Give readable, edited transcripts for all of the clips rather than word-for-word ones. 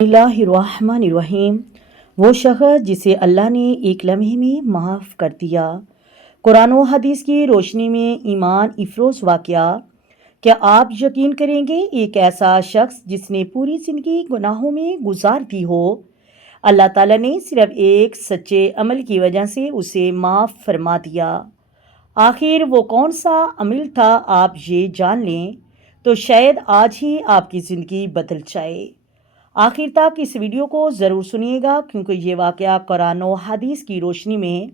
اللہ الرحمن الرحیم۔ وہ شخص جسے اللہ نے ایک لمحے میں معاف کر دیا۔ قرآن و حدیث کی روشنی میں ایمان افروز واقعہ۔ کیا آپ یقین کریں گے ایک ایسا شخص جس نے پوری زندگی گناہوں میں گزار دی ہو، اللہ تعالیٰ نے صرف ایک سچے عمل کی وجہ سے اسے معاف فرما دیا۔ آخر وہ کون سا عمل تھا، آپ یہ جان لیں تو شاید آج ہی آپ کی زندگی بدل جائے۔ آخر تک اس ویڈیو کو ضرور سنیے گا، کیونکہ یہ واقعہ قرآن و حدیث کی روشنی میں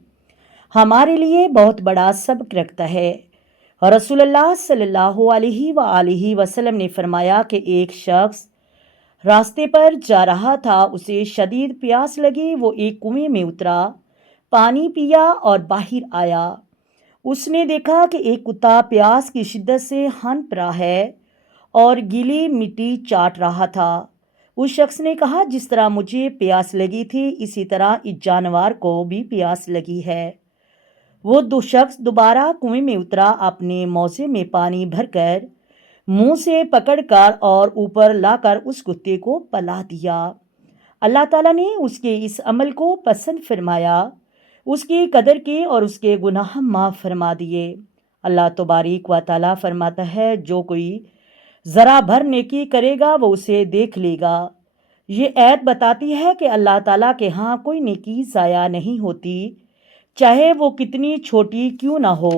ہمارے لیے بہت بڑا سبق رکھتا ہے۔ رسول اللہ صلی اللہ علیہ وآلہ وسلم نے فرمایا کہ ایک شخص راستے پر جا رہا تھا، اسے شدید پیاس لگی، وہ ایک کنویں میں اترا، پانی پیا اور باہر آیا۔ اس نے دیکھا کہ ایک کتا پیاس کی شدت سے ہنپ رہا ہے اور گیلی مٹی چاٹ رہا تھا۔ اس شخص نے کہا، جس طرح مجھے پیاس لگی تھی اسی طرح اس جانور کو بھی پیاس لگی ہے۔ وہ شخص دوبارہ کنویں میں اترا، اپنے موزے میں پانی بھر کر منہ سے پکڑ کر اور اوپر لا کر اس کتے کو پلا دیا۔ اللہ تعالیٰ نے اس کے اس عمل کو پسند فرمایا، اس کی قدر کی اور اس کے گناہ معاف فرما دیے۔ اللہ تبارک و تعالیٰ فرماتا ہے، جو کوئی ذرا بھر نیکی کرے گا وہ اسے دیکھ لے گا۔ یہ آیت بتاتی ہے کہ اللہ تعالیٰ کے ہاں کوئی نیکی ضائع نہیں ہوتی، چاہے وہ کتنی چھوٹی کیوں نہ ہو۔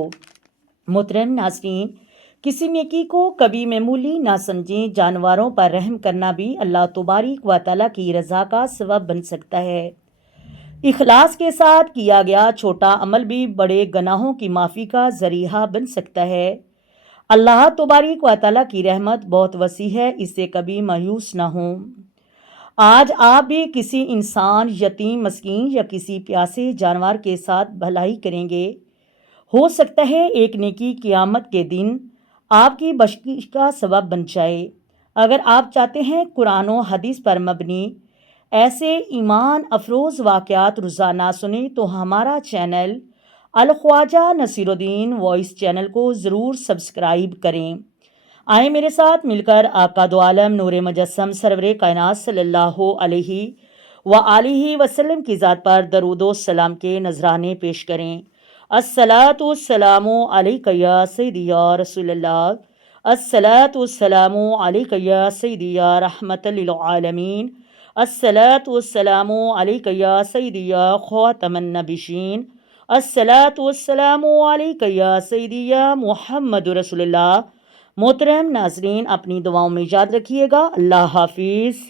محترم ناظرین، کسی نیکی کو کبھی معمولی نہ سمجھیں۔ جانوروں پر رحم کرنا بھی اللہ تبارک و تعالیٰ کی رضا کا سبب بن سکتا ہے۔ اخلاص کے ساتھ کیا گیا چھوٹا عمل بھی بڑے گناہوں کی معافی کا ذریعہ بن سکتا ہے۔ اللہ تبارک و تعالیٰ کی رحمت بہت وسیع ہے، اس سے کبھی مایوس نہ ہوں۔ آج آپ بھی کسی انسان، یتیم، مسکین یا کسی پیاسے جانور کے ساتھ بھلائی کریں گے۔ ہو سکتا ہے ایک نیکی قیامت کے دن آپ کی بخشش کا سبب بن جائے۔ اگر آپ چاہتے ہیں قرآن و حدیث پر مبنی ایسے ایمان افروز واقعات روزانہ سنیں تو ہمارا چینل الخواجہ نصیر الدین وائس چینل کو ضرور سبسکرائب کریں۔ آئیں میرے ساتھ مل کر آقا دو عالم نور مجسم سرور کائنات صلی اللہ علیہ وآلہ وسلم کی ذات پر درود و سلام کے نذرانے پیش کریں۔ الصلاۃ والسلام علیک یا سیدی یا رسول اللہ، الصلاۃ والسلام علیک یا سیدی یا رحمت للعالمین، الصلاۃ والسلام علیک یا سیدی یا خاتم النبیین، الصلاۃ والسلام علیک یا سیدی یا محمد رسول اللہ۔ محترم ناظرین، اپنی دعاؤں میں یاد رکھیے گا۔ اللہ حافظ۔